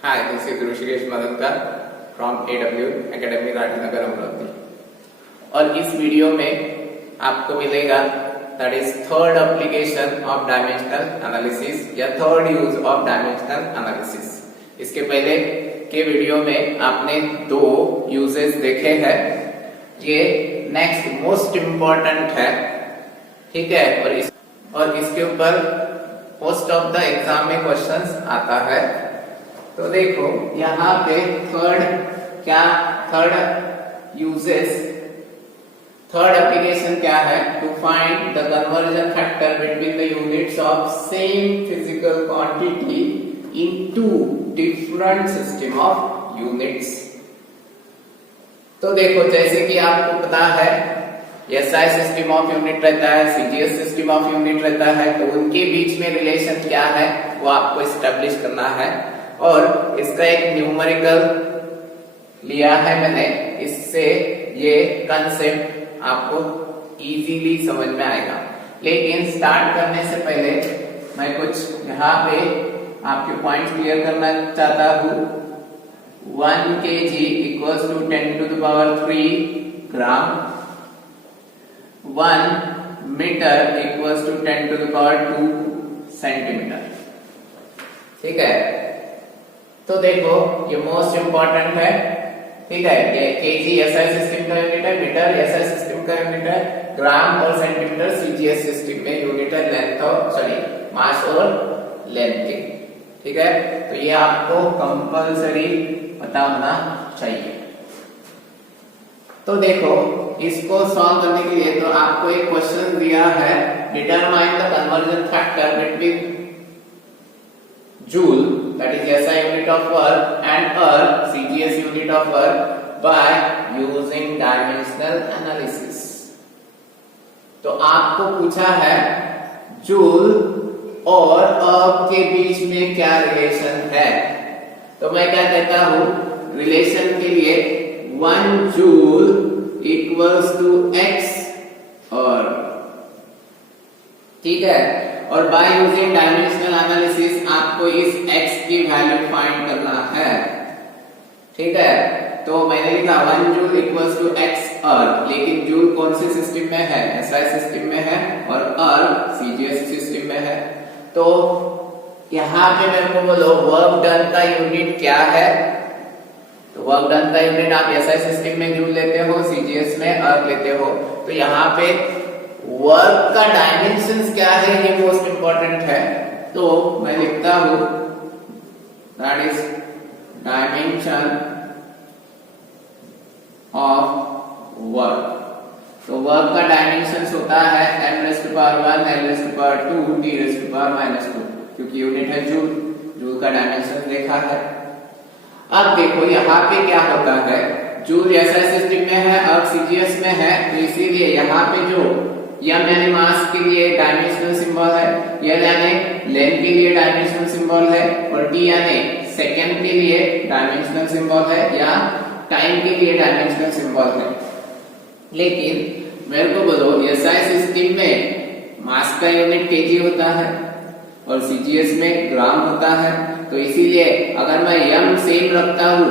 Hi, this is Rishikesh Madadkar from AW academy Rathinagar Amravati. और इस वीडियो में आपको मिलेगा that is third application of dimensional analysis या third use of dimensional analysis. इसके पहले के वीडियो में आपने दो यूजेस देखे हैं, ये नेक्स्ट मोस्ट इम्पोर्टेंट है, ठीक है। और इसके ऊपर मोस्ट ऑफ द एग्जाम में क्वेश्चंस आता है। तो देखो यहाँ पे थर्ड यूजेस, थर्ड एप्लीकेशन क्या है, to find the conversion factor between the units of same physical quantity in two different system of units. तो देखो जैसे कि आपको पता है एसआई सिस्टम ऑफ यूनिट रहता है, सीजीएस सिस्टम ऑफ यूनिट रहता है, तो उनके बीच में रिलेशन क्या है वो आपको एस्टेब्लिश करना है। और इसका एक न्यूमेरिकल लिया है मैंने, इससे ये कंसेप्ट आपको इजीली समझ में आएगा। लेकिन स्टार्ट करने से पहले मैं कुछ यहाँ पे आपके पॉइंट क्लियर करना चाहता हूँ। 1 kg equals to 10 to the power 3 gram, 1 metre equals to 10 to the power 2 centimetre, ठीक है। तो देखो ये मोस्ट इंपॉर्टेंट है, ठीक है। ये केजी एसआई सिस्टम का यूनिट है, मीटर एसआई सिस्टम का यूनिट है, ग्राम और सेंटीमीटर सीजीएस सिस्टम में यूनिट है लेंथ और मास और लेंथ के, ठीक है। तो ये आपको कंपल्सरी पता होना चाहिए। तो देखो इसको सॉल्व करने के लिए तो आपको एक क्वेश्चन दिया है, determine the conversion factor between joule that is SI unit of work and earth CGS unit of work by using dimensional analysis। तो आपको पूछा है जूल और अर्थ के बीच में क्या रिलेशन है। तो मैं क्या कहता हूं, रिलेशन के लिए 1 जूल इक्वल्स टू x और, ठीक है। और बाय यूजिंग डायमेंशनल एनालिसिस आपको इस x की वैल्यू फाइंड करना है, ठीक है। तो मैंने लिखा 1 जूल इक्वल्स टू x अर्थ, लेकिन जूल कौन से सिस्टम में है, एसआई सिस्टम में है, और अर्थ सीजीएस सिस्टम में है। तो यहाँ पे मेरे को बोलो वर्क डन का यूनिट क्या है। तो वर्क डन का यूनिट आप एसआई सिस्टम में जूल लेते हो, सीजीएस में अर्थ लेते हो। तो यहाँ पे वर्क का डायमेंशंस क्या है ये मोस्ट इंपॉर्टेंट है। तो मैं लिखता हूं that is dimension of work. तो वर्क का डायमेंशंस होता है m⁻⁴ l⁻², t⁻², क्योंकि यूनिट है जूल, जूल का डायमेंशन देखा है। अब देखो यहाँ पे क्या होता है, जूल एसआई सिस्टम में है, अर्थ सीजीएस में है, तो इसीलिए यहाँ पे जो m यानी मास के लिए डायमेंशनल सिंबल है, l यानी लेंथ के लिए डायमेंशनल सिंबल है, और t यानी सेकंड के लिए डायमेंशनल सिंबल है या टाइम के लिए डायमेंशनल सिंबल है। लेकिन मेरे को बोलो एसआई सिस्टम में मास का यूनिट केजी होता है और सीजीएस में ग्राम होता है। तो इसीलिए अगर मैं m सेम रखता हूं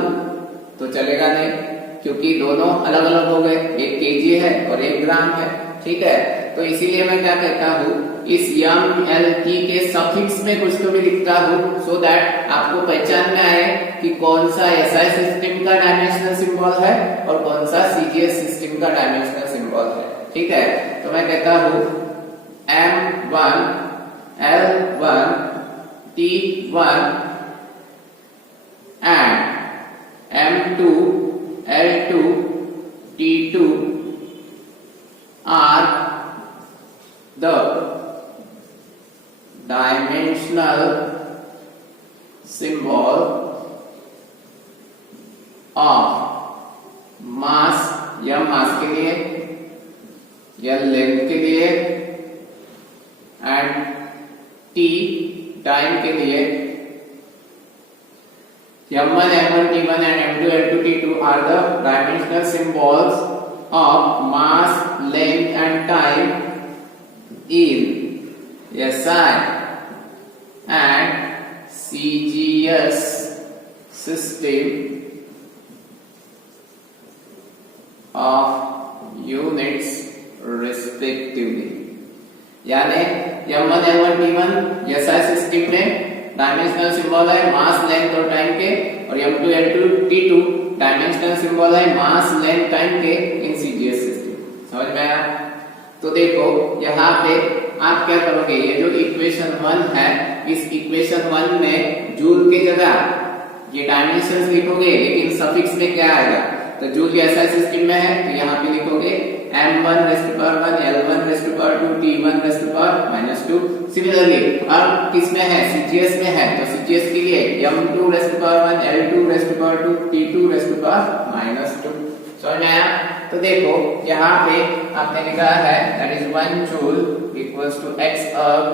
तो चलेगा नहीं, क्योंकि दोनों अलग अलग हो गए, एक केजी है और एक ग्राम है, ठीक है। तो इसीलिए मैं क्या कहता हूँ, इस m l t के सफिक्स में कुछ तो भी लिखता हूँ, सो दैट आपको पहचान में आए कि कौन सा एसआई सिस्टम का डायमेंशनल सिंबल है और कौन सा सीजीएस सिस्टम का डायमेंशनल सिंबल है, ठीक है। तो मैं कहता हूँ m1 l1 t1 and m2 l2 t2 are the dimensional symbol of mass, या मास के लिए या लेंथ के लिए, एंड t टाइम के लिए। m1 m1 t1 and m2 l2 t2 are the dimensional symbols of mass, length and time in SI and CGS system of units respectively, यानी m1 l1 t1 SI system में dimensional symbol है मास length और time के, और m2 l2 t2 dimensional symbol है मास length time के in CGS system. समझ में आया? तो देखो यहाँ पे आप क्या करोगे, ये जो इक्वेशन 1 है, इस इक्वेशन 1 में जूल की जगह ये डायमेंशंस लिखोगे, लेकिन सफिक्स में क्या आएगा, तो जूल के एसआई सिस्टम में है तो यहाँ पे लिखोगे m1 raised to power 1 l1 raised to power 2 t1 raised to power -2। Similarly अब किसमें है, सीजीएस में है, तो सीजीएस के लिए m2 raised to power 1 l2 raised to power 2 t2 raised to power -2। समझ में आया? तो देखो यहाँ पे आपने लिखा है that is 1 joule equals to x erg,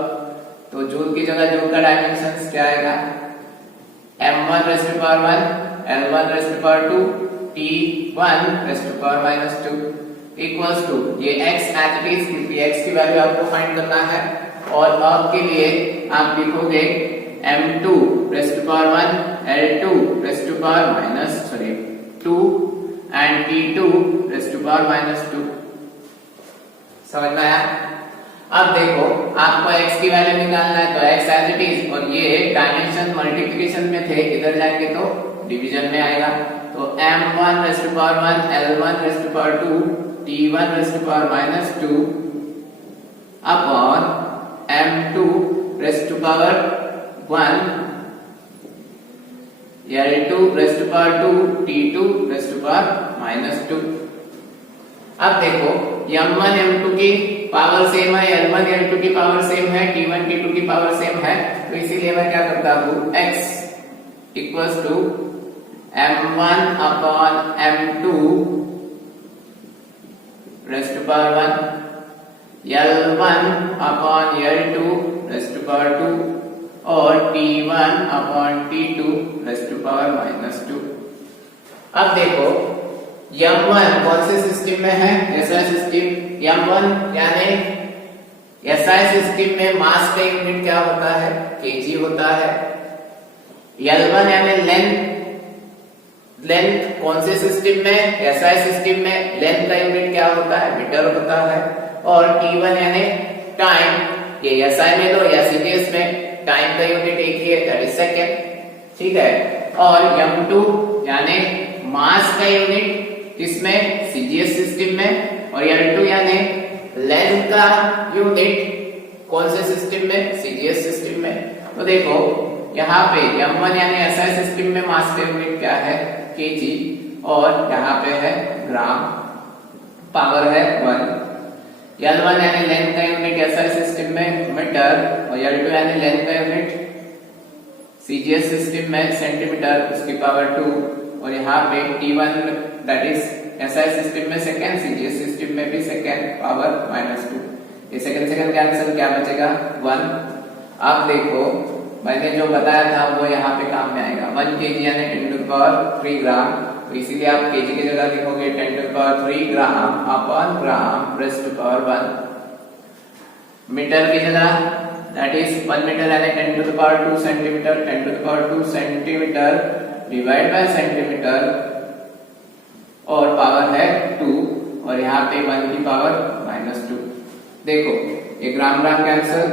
तो जूल की जगह जूल का डायमेंशंस क्या आएगा, m1 raised to power 1 l1 raised to power 2 t1 raised to power -2 equals to ये x एज इट इज, क्योंकि x की वैल्यू आपको फाइंड करना है, और अब के लिए आप लिखोगे m2 raised to power 1 l2 raised to power -2 and t2 raised to power -2। समझ में आया? अब देखो आपको x की वैल्यू निकालना है, तो x एज इट इज, और ये डायमेंशन मल्टीप्लिकेशन में थे, इधर जाएंगे तो डिवीजन में आएगा, तो m1 raised to power 1 l1 raised to power 2 t1 raised to power -2 upon m2 raised to power 1 l2 raised to power 2 t2 raised to power -2। अब देखो m1 m2 की पावर सेम है, l1 l2 की power same है, t1 t2 की power same है, तो इसीलिए मैं क्या करता हूँ, x equals to m1 upon m2 raised to power 1 l1 upon l2 raised to power 2 और t1 upon t2 raised to power -2। अब देखो m1 कौन से सिस्टम में है, SI सिस्टम, m1 यानी SI सिस्टम में मास का यूनिट क्या होता है, kg होता है, l1 यानी लेंथ कौन से सिस्टम में, SI सिस्टम में लेंथ का यूनिट क्या होता है, मीटर होता है, और t1 यानी टाइम, ये SI में लो या सीजीएस में टाइम का यूनिट एक ही है, दैट इज सेकंड। ठीक है, और m2 यानी मास का यूनिट किसमें, सीजीएस सिस्टम में, और l2 यानी लेंथ का यूनिट कौन से सिस्टम में, सीजीएस सिस्टम में। तो देखो यहाँ पे m1 यानी SI सिस्टम में मास का यूनिट क्या है, kg, और यहाँ पे है ग्राम, पावर है 1, l1 यानी लेंथ का यूनिट SI सिस्टम में मीटर, और l2 यानी लेंथ का यूनिट सीजीएस सिस्टम में सेंटीमीटर, उसकी पावर 2, और यहाँ पे t1 that is SI system में सेकंड, सीजीएस सिस्टम में भी सेकंड, पावर -2। ये सेकंड कैंसिल, क्या बचेगा 1। आप देखो मैंने जो बताया था वो यहाँ पे काम में आएगा, 1 kg यानी 10 to the power 3 ग्राम, तो इसीलिए आप kg की जगह लिखोगे 10 to the power 3 gram upon gram raised to power 1। Metre की जगह दैट इज 1 मीटर यानी 10 to the power 2 centimetre, 10 to the power 2 centimetre divide by centimetre, और पावर है 2, और यहाँ पे 1 की पावर -2। देखो ये ग्राम कैंसिल,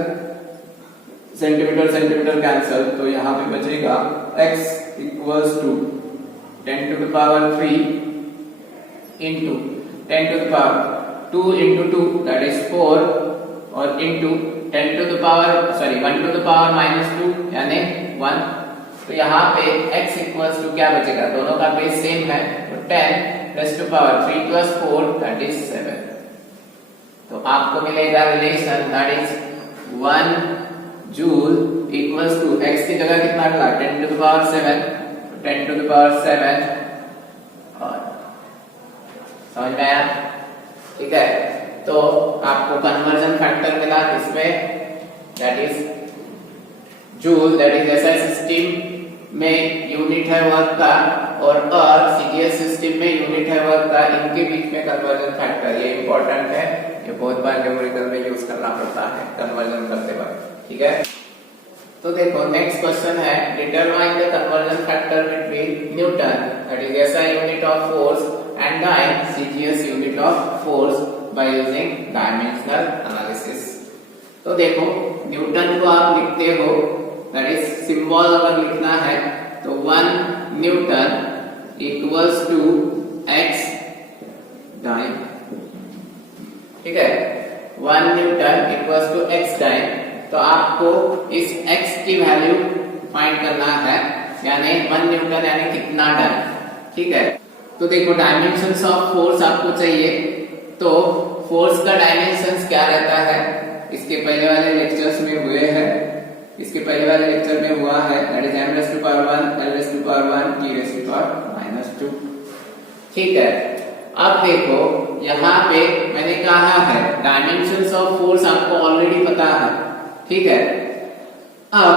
सेंटीमीटर कैंसिल, तो यहाँ पे बचेगा x equals to 10 to the power 3 into 10 to the power 2 into 2 that is 4, और into 1 to the power -2 यानी 1। तो यहाँ पे x इक्वल्स टू क्या बचेगा, दोनों का बेस सेम है, तो 10 raised to power 3 plus 4 that is 7। तो आपको मिलेगा relation that is 1 joule equals to x की जगह कितना मिला, 10 to the power 7, 10 to the power 7, और समझ में आया? ठीक है, तो आपको कन्वर्जन फैक्टर मिला इसमें, that is joule, that is SI system में यूनिट है वर्क का, और सीजीएस सिस्टम में यूनिट है वर्क का, इनके बीच में कन्वर्जन फैक्टर, ये इंपॉर्टेंट है, ये बहुत बार न्यूमेरिकल में यूज करना पड़ता है कन्वर्जन करते वक्त। ठीक है, तो देखो नेक्स्ट क्वेश्चन है, determine the conversion factor between Newton, that is SI unit of force, and dyne CGS unit of force by using dimensional analysis. तो देखो न्यूटन को आप लिखते हो, दैट इज सिंबल अगर लिखना है तो 1 newton equals to x dyne, ठीक है, 1 newton equals to x dyne. तो आपको इस x की वैल्यू फाइंड करना है, यानी 1 न्यूटन यानी कितना डाइन, ठीक है। तो देखो डायमेंशंस ऑफ फोर्स आपको चाहिए, तो फोर्स का डायमेंशंस क्या रहता है, इसके पहले वाले लेक्चर्स में हुए हैं, इसके पहले वाले लेक्चर में हुआ है, that is m⁻⁴ l⁻⁴ t⁻², ठीक है। अब देखो यहाँ पे मैंने कहा है डायमेंशंस ऑफ फोर्स आपको ऑलरेडी पता है, ठीक है। अब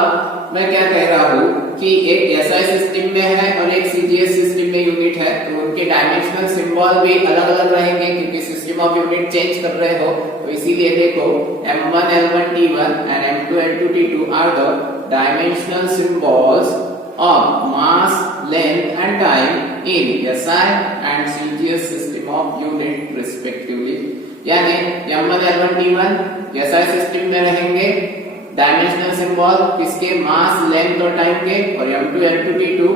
मैं क्या कह रहा हूँ कि एक SI सिस्टम में है और एक CGS सिस्टम में यूनिट है, तो उनके डायमेंशनल सिंबल भी अलग अलग रहेंगे क्योंकि सिस्टम ऑफ यूनिट चेंज कर रहे हो। तो इसीलिए देखो m1 l1 t1 and m2 l2 t2 are the dimensional symbols of mass, length and time in SI and CGS system of unit respectively. यानी m1 l1 t1 SI system में रहेंगे dimensional symbol किसके, मास, length और time के, और m2 l2 t2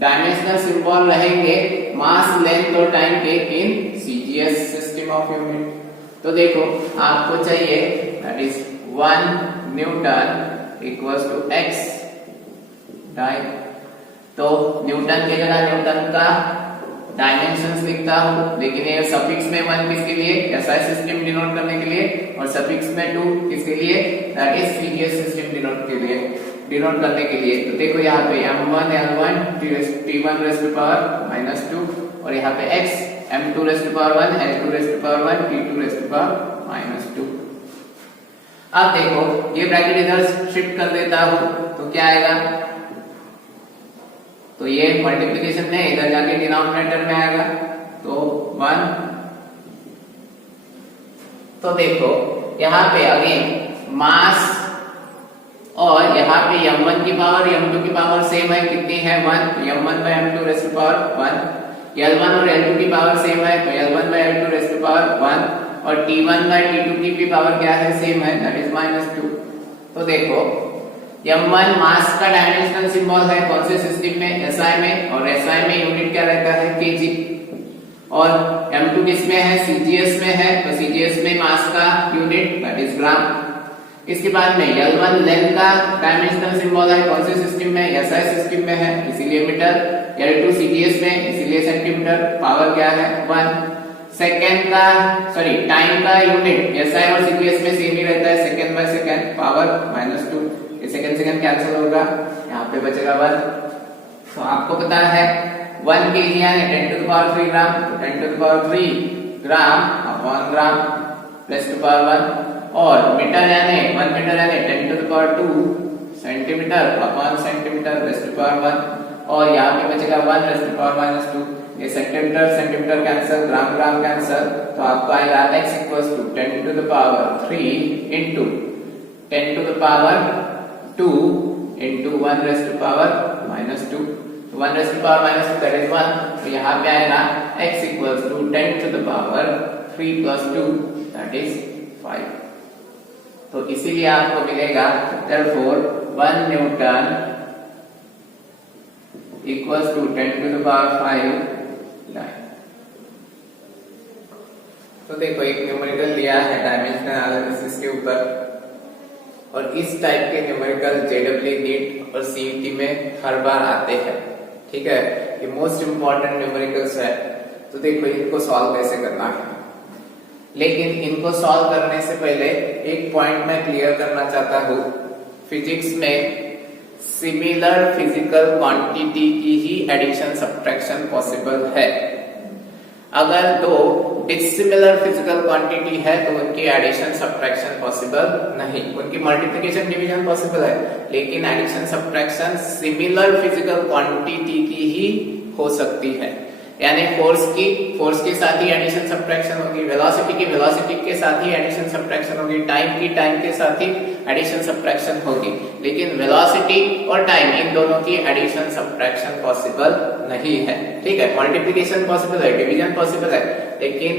dimensional symbol रहेंगे मास, length और time के in CGS system of unit. तो देखो आपको चाहिए that is 1 newton equals to x dyne. तो न्यूटन की जगह न्यूटन का डायमेंशंस लिखता हूं, लेकिन ये सफिक्स में 1 किसके लिए, SI सिस्टम डिनोट करने के लिए, और सफिक्स में 2 किसके लिए, that is CGS system denote करने के लिए। तो देखो यहाँ पे m1 l1 t1 -2 और यहाँ पे x m2 1 l2 1 t2 -2। अब देखो ये ब्रैकेट इधर शिफ्ट कर देता हूं तो क्या आएगा, तो ये मल्टीप्लिकेशन में इधर जाके डिनोमिनेटर में आएगा, तो 1। तो देखो यहाँ पे अगेन मास और यहाँ पे m1 की पावर m2 की पावर सेम है, कितनी है 1, तो m1/m2 1, l1 और l2 की पावर सेम है तो l1/l2 1, और t1/t2 की भी पावर क्या है, सेम है, दैट इज -2। तो देखो m1 मास का डायमेंशनल सिंबल है कौन से सिस्टम में, SI में, और SI में यूनिट क्या रहता है, kg, और m2 किस में है, CGS में है, तो CGS में मास का यूनिट दैट इज ग्राम। इसके बाद में l1 लेंथ का डायमेंशनल सिंबल है कौन से सिस्टम में, SI सिस्टम में है, इसीलिए मीटर, l2 CGS में, इसीलिए सेंटीमीटर, पावर क्या है 1। सेकेंड का टाइम का यूनिट SI और CGS में सेम ही रहता है, सेकंड/सेकंड, पावर -2, ये सेकंड कैंसिल होगा, यहाँ पे बचेगा 1। तो आपको पता है 1 kg यानी 10⁻³ ग्राम, तो 10⁻³ ग्राम अपॉन ग्राम +1, और मीटर यानी 1 मीटर यानी 10⁻² सेंटीमीटर अपॉन सेंटीमीटर +1, और यहाँ पे बचेगा 1 +2, ये सेंटीमीटर कैंसिल, ग्राम कैंसिल, तो आपको आएगा x = 10⁻³ into 10⁻² into 1 ⁻², 1 ⁻² that is 1, तो यहाँ पे आएगा x = 10⁻³ + 2 that is 5। तो इसीलिए आपको मिलेगा therefore 1 न्यूटन equals to 10⁵ तो देखो एक न्यूमेरिकल दिया है डायमेंशनल एनालिसिस के ऊपर, और इस टाइप के न्यूमेरिकल JEE नीट और CET में हर बार आते हैं, ठीक है, ये मोस्ट इंपॉर्टेंट न्यूमेरिकल्स है। तो देखो इनको सॉल्व कैसे करना है, लेकिन इनको सॉल्व करने से पहले एक पॉइंट मैं क्लियर करना चाहता हूँ। फिजिक्स में सिमिलर फिजिकल क्वांटिटी की ही एडिशन सब्ट्रैक्शन पॉसिबल है। अगर दो डिसिमिलर फिजिकल क्वांटिटी है तो उनकी एडिशन सब्ट्रैक्शन पॉसिबल नहीं, उनकी मल्टीप्लिकेशन डिवीजन पॉसिबल है, लेकिन addition subtraction similar physical quantity की ही हो सकती है। यानी फोर्स के साथ ही एडिशन सब्ट्रैक्शन होगी, वेलोसिटी के साथ ही एडिशन सब्ट्रैक्शन होगी, टाइम के साथ ही एडिशन सब्ट्रैक्शन होगी, लेकिन वेलोसिटी और टाइम इन दोनों की एडिशन सब्ट्रैक्शन पॉसिबल नहीं है। ठीक है, मल्टीप्लिकेशन पॉसिबल है, डिवीजन पॉसिबल है, लेकिन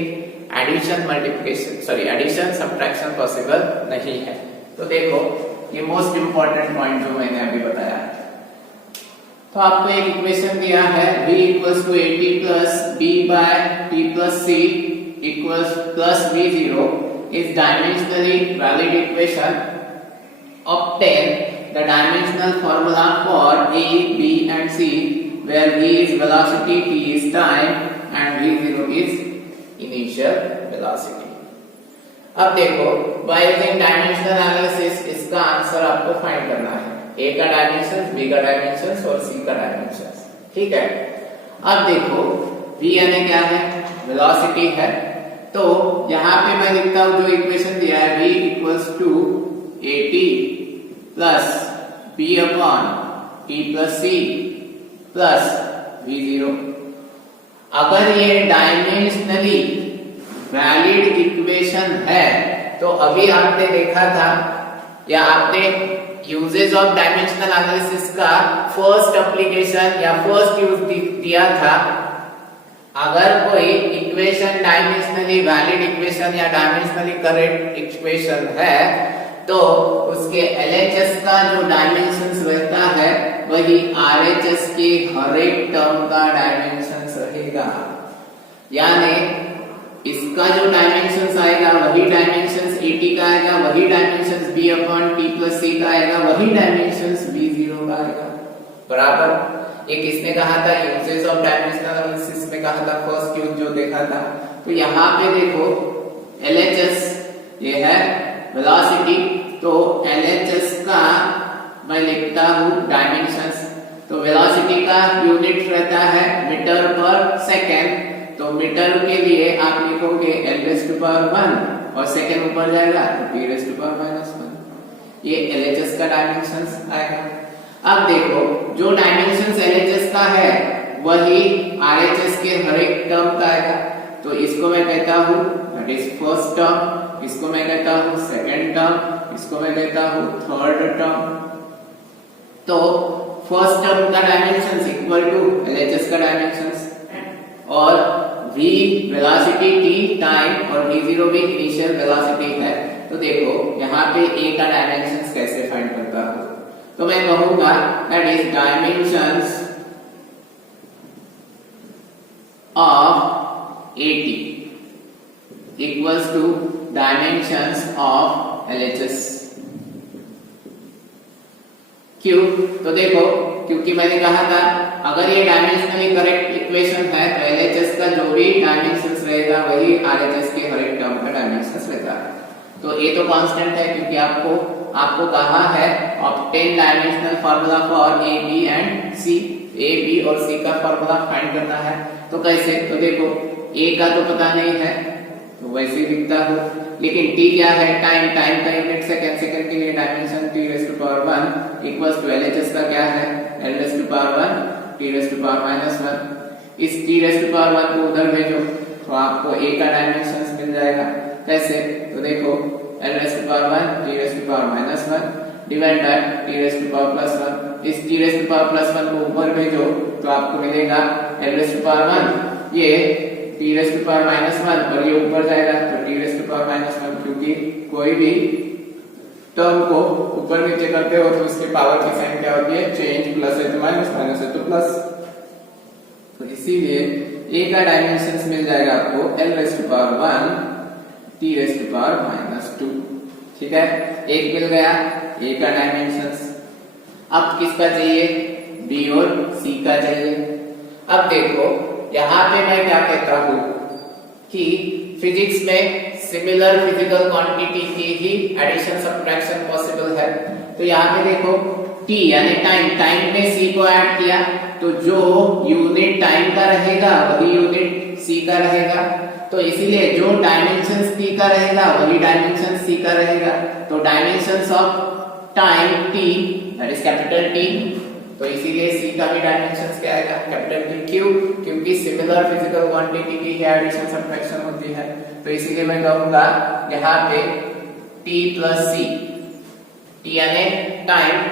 एडिशन सब्ट्रैक्शन पॉसिबल नहीं है। तो देखो ये मोस्ट इंपॉर्टेंट पॉइंट जो मैंने अभी बताया है। तो आपको एक इक्वेशन दिया है v equals to at plus b by t plus c equals plus v0 is dimensionally valid equation. Obtain the dimensional formula for a, b and c where v is velocity, t is time and v0 is initial velocity. अब देखो by using dimensional analysis इसका answer आपको find करना है, a का dimension, b का dimension और c का डायमेंशन। ठीक है, अब देखो v यानी क्या है, वेलोसिटी है। तो यहाँ पे मैं लिखता हूं जो इक्वेशन दिया है v equals to at plus b upon t plus c plus v0। अगर ये डायमेंशनली वैलिड इक्वेशन है तो अभी आपने देखा था या आपने यूजेस ऑफ डायमेंशनल एनालिसिस का फर्स्ट एप्लीकेशन या फर्स्ट यूज दिया था। अगर कोई इक्वेशन डायमेंशनली वैलिड इक्वेशन या डायमेंशनली करेक्ट इक्वेशन है तो उसके LHS का जो डायमेंशंस रहता है वही RHS के हर एक टर्म का डायमेंशंस रहेगा, यानी इसका जो डायमेंशंस आएगा वही डायमेंशंस AT का आएगा, वही dimensions B upon T plus C का आएगा, वही डायमेंशंस V0 का आएगा। बराबर, ये किसने कहा था, यूजेस ऑफ डायमेंशनल एनालिसिस में कहा था, फर्स्ट यूज जो देखा था। तो यहाँ पे देखो LHS ये है वेलोसिटी, तो LHS का मैं लिखता हूँ डायमेंशंस। तो वेलोसिटी का यूनिट रहता है मीटर पर सेकेंड, तो मीटर के लिए आप लिखोगे l⁻⁻⁴ और सेकेंड ऊपर जाएगा तो t⁻⁻⁴। ये LHS का डायमेंशंस आएगा। अब देखो जो डायमेंशंस LHS का है वही RHS के हर एक टर्म का आएगा। तो इसको मैं कहता हूँ दैट इज फर्स्ट टर्म, इसको मैं कहता हूँ सेकेंड टर्म, इसको मैं कहता हूँ थर्ड टर्म। तो फर्स्ट टर्म का डायमेंशंस इक्वल टू LHS का डायमेंशंस और v वेलोसिटी t टाइम और v0 भी इनिशियल वेलोसिटी है। तो देखो यहाँ पे a का डायमेंशंस कैसे फाइंड करता हूँ, तो मैं कहूंगा that is dimensions of AT equals to dimensions of LHS। क्यों, तो देखो क्योंकि मैंने कहा था अगर ये डायमेंशनली करेक्ट इक्वेशन है तो LHS का जो भी डायमेंशंस रहेगा वही RHS के हर एक टर्म का डायमेंशंस रहेगा। तो ये तो कांस्टेंट है क्योंकि आपको कहा है obtain dimensional formula for A, B and C, A, B और C का फार्मूला फाइंड करना है। तो कैसे, तो देखो A का तो पता नहीं है तो वैसे ही लिखता हूँ, लेकिन T क्या है, टाइम, टाइम का यूनिट सेकंड, सेकंड के लिए dimension t⁻⁻⁴ equals to LHS का क्या है l⁻⁻⁴ t⁻⁻⁴। इस t⁻⁻⁴ को उधर भेजो तो आपको A का डायमेंशंस मिल जाएगा। कैसे, तो देखो l⁻⁻⁴ t⁻⁻⁴ divide by t⁻+1। इस t⁻+1 को ऊपर भेजो तो आपको मिलेगा l⁻⁻⁴ ये t⁻⁻⁴ और ये ऊपर जाएगा तो t⁻⁻⁴, क्योंकि कोई भी टर्म को ऊपर नीचे करते हो तो उसके पावर की साइन क्या होती है, चेंज, प्लस है तो माइनस, माइनस है तो प्लस। तो इसीलिए A का डायमेंशंस मिल जाएगा आपको l⁻⁻⁴ t⁻⁻²। ठीक है, एक मिल गया A का डायमेंशंस। अब किसका चाहिए, B और C का चाहिए। अब देखो यहाँ पे मैं क्या कहता हूँ कि फिजिक्स में सिमिलर फिजिकल क्वांटिटी की ही एडिशन सब्ट्रैक्शन पॉसिबल है। तो यहाँ पे देखो t यानी टाइम, टाइम में c को ऐड किया तो जो यूनिट टाइम का रहेगा वही यूनिट c का रहेगा। तो इसीलिए जो डायमेंशंस t का रहेगा वही डायमेंशन c का रहेगा। तो dimensions of time t that is capital T, तो इसीलिए c का भी डायमेंशंस क्या आएगा, कैपिटल T। क्यों, क्योंकि सिमिलर फिजिकल क्वांटिटी की एडिशन सब्ट्रैक्शन होती है। तो इसीलिए मैं कहूंगा यहाँ पे t प्लस c टी यानी टाइम,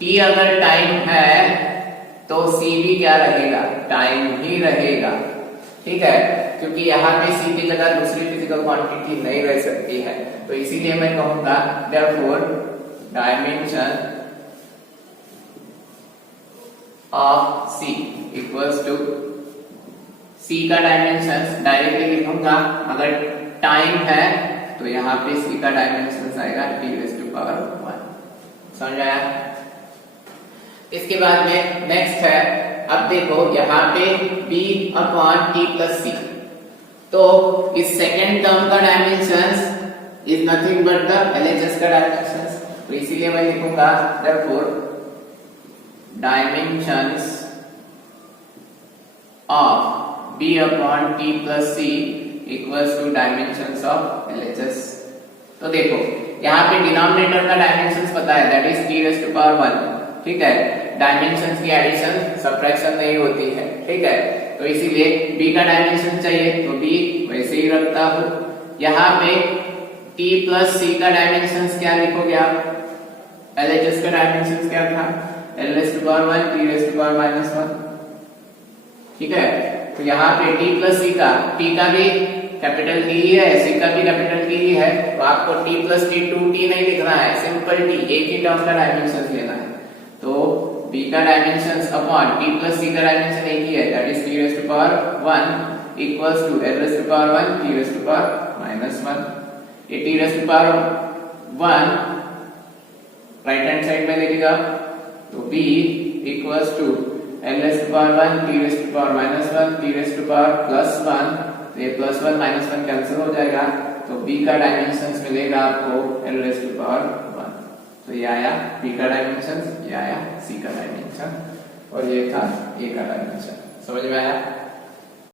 टी अगर टाइम है तो सी भी क्या रहेगा, टाइम ही रहेगा, ठीक है, क्योंकि यहाँ पे सी की जगह दूसरी फिजिकल क्वांटिटी नहीं रह सकती है, तो इसीलिए मैं कहूंगा therefore dimension of C equals to, C का डायमेंशन डायरेक्टली लिखूंगा, अगर टाइम है तो यहाँ पे सी का डायमेंशन आएगा t⁻1, समझ आया। इसके बाद में नेक्स्ट है, अब देखो यहाँ पे b upon t plus C, तो इस सेकेंड टर्म का dimension is nothing but the LHS का डायमेंशन, तो इसीलिए मैं लिखूंगा therefore dimensions of b upon t plus C equals to dimensions of LHS। तो देखो यहाँ पे डिनोमिनेटर का डायमेंशंस पता है, दैट इज t⁻1, ठीक है, डायमेंशंस की एडिशन सब्ट्रैक्शन नहीं होती है, ठीक है, तो इसीलिए b का डायमेंशन चाहिए, तो b वैसे ही रखता हूँ। यहाँ पे t प्लस सी का डायमेंशंस क्या लिखोगे आप, LHS का डायमेंशंस क्या था, l⁻1 t⁻−1, ठीक है, तो यहाँ पे t प्लस सी का, t का भी कैपिटल T ही है, c का भी कैपिटल T ही है, तो आपको t प्लस टी 2t नहीं लिखना है, सिंपल t एक ही टर्म का डायमेंशन लेना है, तो b का dimension upon t plus c का डायमेंशन एक ही है, that is t⁻1 equals to l⁻1 t⁻−1, ये t⁻1 राइट हैंड साइड में लिखेगा, तो b equals to l⁻1 t⁻−1 t⁻+1, तो ये +1 -1 कैंसिल हो जाएगा, तो b का डायमेंशन मिलेगा आपको l⁻1, तो ये आया b का डायमेंशन, ये आया c का डायमेंशन, और ये था a का डायमेंशन, समझ में आया।